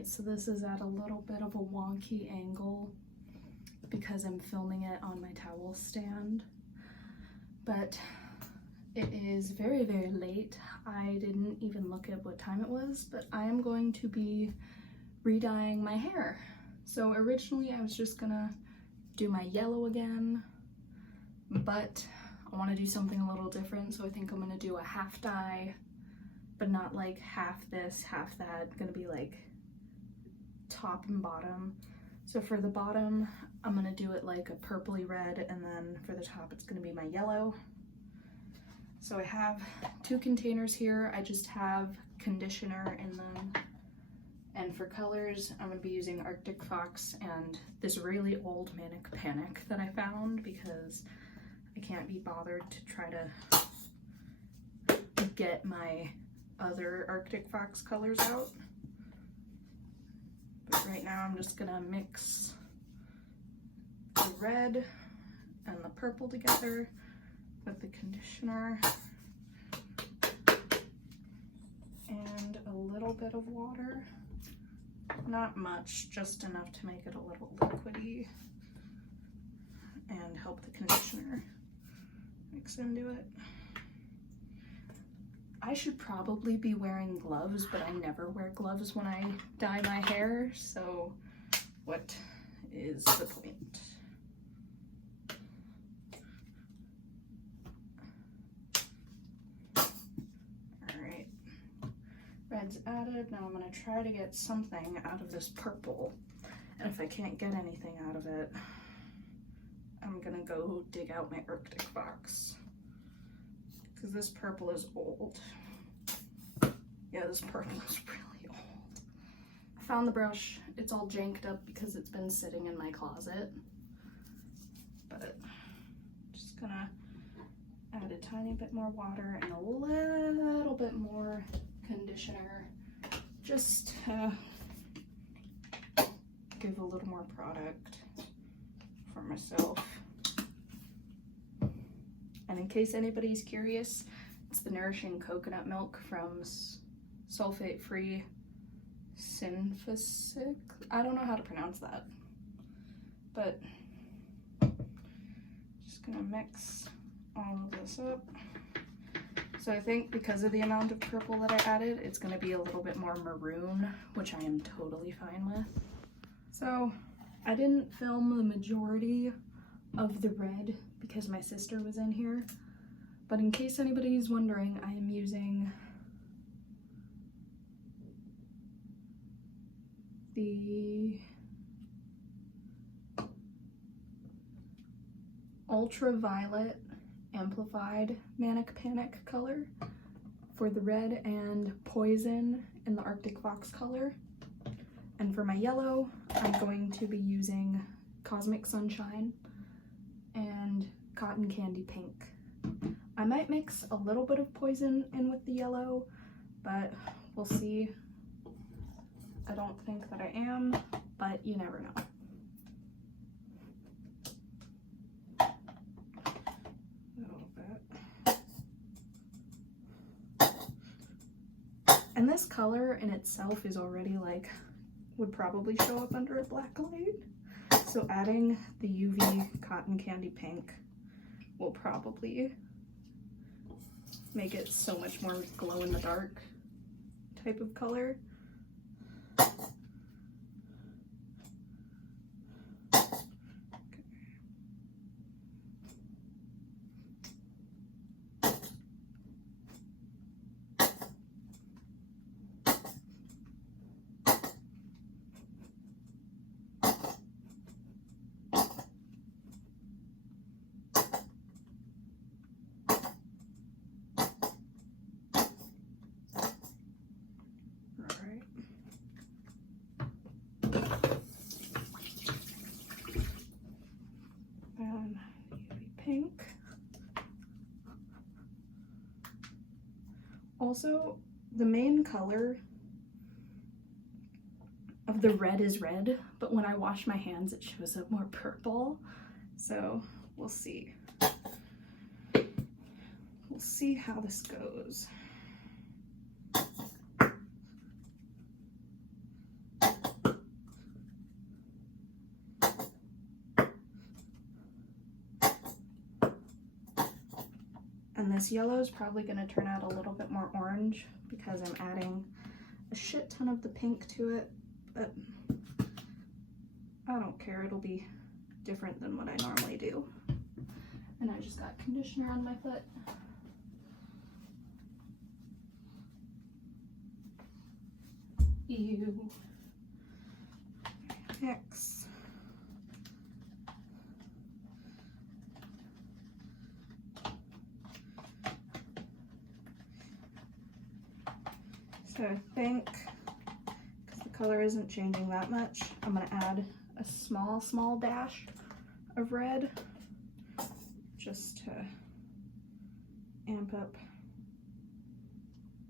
Alright, so this is at a little bit of a wonky angle because I'm filming it on my towel stand, but it is very, very late. I didn't even look at what time it was, but I am going to be re-dyeing my hair. So originally I was just gonna do my yellow again, but I want to do something a little different, so I think I'm gonna do a half dye, but not like half this, half that. Gonna be like top and bottom. So for the bottom, I'm gonna do it like a purpley red, and then for the top, it's gonna be my yellow. So I have 2 containers here. I just have conditioner in them. And for colors, I'm gonna be using Arctic Fox and this really old Manic Panic that I found because I can't be bothered to try to get my other Arctic Fox colors out. But right now I'm just gonna mix the red and the purple together with the conditioner and a little bit of water. Not much, just enough to make it a little liquidy and help the conditioner mix into it. I should probably be wearing gloves, but I never wear gloves when I dye my hair, so what is the point? Alright, red's added. Now I'm going to try to get something out of this purple, and if I can't get anything out of it, I'm going to go dig out my Arctic Fox. Because this purple is old. Yeah, this purple is really old. I found the brush. It's all janked up because it's been sitting in my closet. But just gonna add a tiny bit more water and a little bit more conditioner just to give a little more product for myself. And in case anybody's curious, it's the Nourishing Coconut Milk from sulfate-free Synfasic. I don't know how to pronounce that, but just gonna mix all of this up. So I think because of the amount of purple that I added, it's gonna be a little bit more maroon, which I am totally fine with. So I didn't film the majority of the red because my sister was in here, but in case anybody's wondering, I am using the Ultraviolet Amplified Manic Panic color for the red, and Poison in the Arctic Fox color. And for my yellow, I'm going to be using Cosmic Sunshine and Cotton Candy Pink. I might mix a little bit of Poison in with the yellow, but we'll see. I don't think that I am, but you never know. A little bit. And this color in itself is already like, would probably show up under a black light. So adding the UV Cotton Candy Pink will probably make it so much more glow in the dark type of color. Pink. Also, the main color of the red is red, but when I wash my hands it shows up more purple, so we'll see. We'll see how this goes. And this yellow is probably going to turn out a little bit more orange because I'm adding a shit ton of the pink to it, but I don't care, it'll be different than what I normally do. And I just got conditioner on my foot. Ew. Mix. So I think, because the color isn't changing that much, I'm going to add a small dash of red just to amp up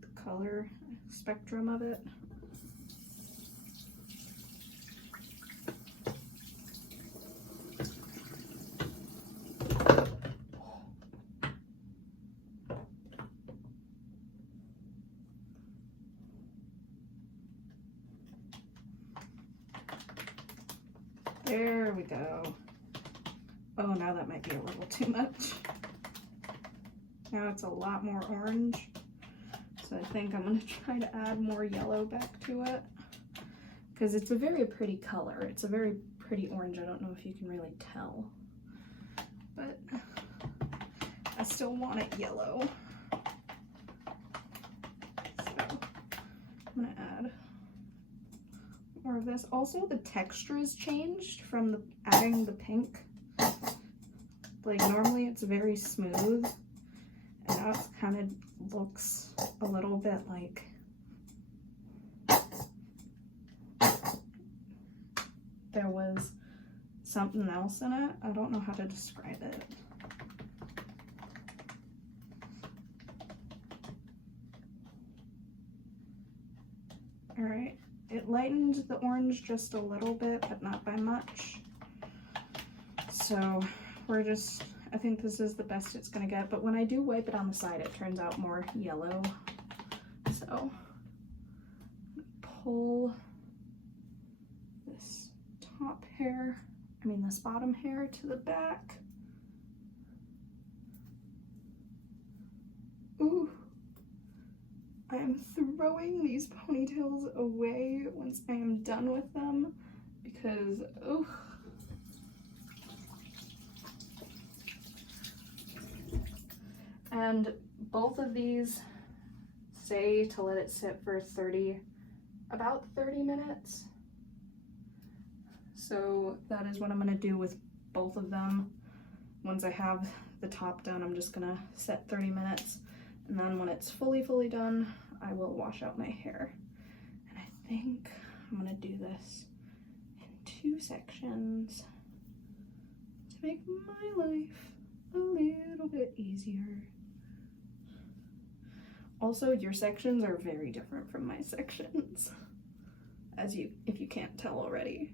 the color spectrum of it. There we go. Oh, now that might be a little too much. Now it's a lot more orange. So I think I'm gonna try to add more yellow back to it because it's a very pretty color. It's a very pretty orange. I don't know if you can really tell, but I still want it yellow. So I'm gonna add more of this. Also, the texture has changed from adding the pink. Like normally it's very smooth, and now it kind of looks a little bit like there was something else in it. I don't know how to describe it. All right, it lightened the orange just a little bit, but not by much. So we're just, I think this is the best it's gonna get, but when I do wipe it on the side, it turns out more yellow. So pull this top hair, this bottom hair to the back. Ooh, I am throwing these ponytails away once I am done with them because, ooh. And both of these say to let it sit for about 30 minutes. So that is what I'm gonna do with both of them. Once I have the top done, I'm just gonna set 30 minutes. And then when it's fully done, I will wash out my hair. And I think I'm gonna do this in 2 sections to make my life a little bit easier. Also, your sections are very different from my sections, if you can't tell already.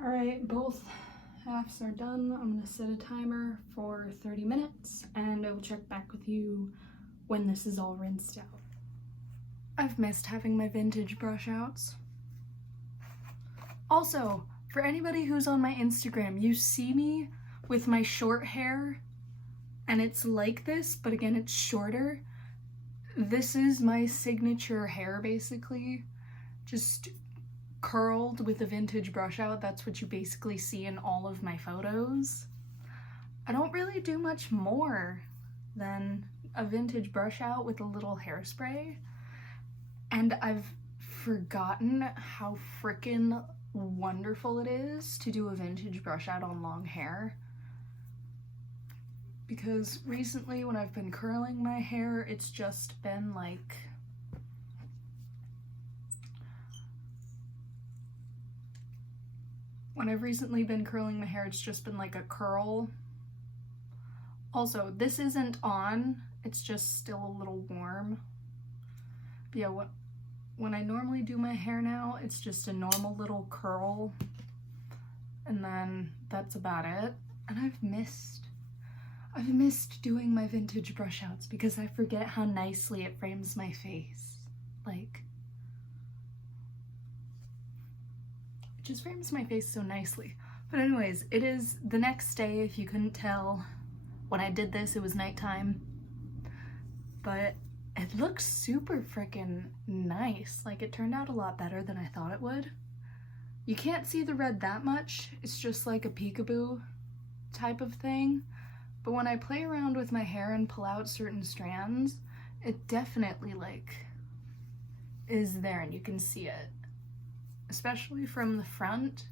All right, both halves are done. I'm gonna set a timer for 30 minutes and I will check back with you when this is all rinsed out. I've missed having my vintage brush outs. Also, for anybody who's on my Instagram, you see me with my short hair and it's like this, but again, it's shorter. This is my signature hair, basically. Just curled with a vintage brush out. That's what you basically see in all of my photos. I don't really do much more than a vintage brush out with a little hairspray. And I've forgotten how freaking wonderful it is to do a vintage brush out on long hair. Because recently when I've been curling my hair, it's just been like it's just been like a curl. Also, this isn't on, it's just still a little warm. But yeah, when I normally do my hair now, it's just a normal little curl. And then that's about it. And I've missed doing my vintage brush outs because I forget how nicely it frames my face. Like, it just frames my face so nicely. But anyways, it is the next day, if you couldn't tell. When I did this, it was nighttime. But it looks super freaking nice. Like, it turned out a lot better than I thought it would. You can't see the red that much. It's just like a peekaboo type of thing. But when I play around with my hair and pull out certain strands, it definitely like is there and you can see it. Especially from the front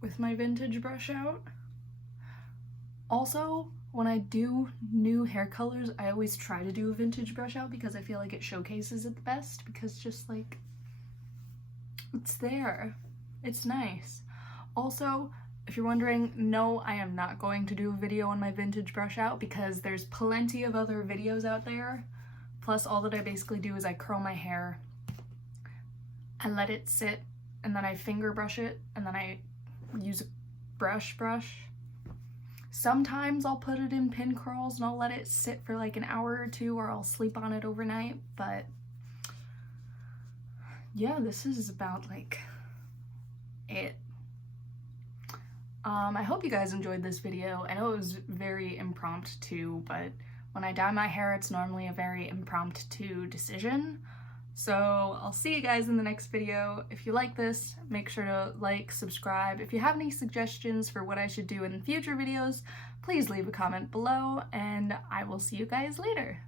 with my vintage brush out. Also, when I do new hair colors, I always try to do a vintage brush out because I feel like it showcases it the best, because just like, it's there. It's nice. Also, if you're wondering, no, I am not going to do a video on my vintage brush out because there's plenty of other videos out there. Plus, all that I basically do is I curl my hair, I let it sit, and then I finger brush it, and then I use a brush. Sometimes I'll put it in pin curls and I'll let it sit for like an hour or two, or I'll sleep on it overnight. But yeah, this is about like it. I hope you guys enjoyed this video. I know it was very impromptu, but when I dye my hair, it's normally a very impromptu decision. So I'll see you guys in the next video. If you like this, make sure to like, subscribe. If you have any suggestions for what I should do in future videos, please leave a comment below, and I will see you guys later.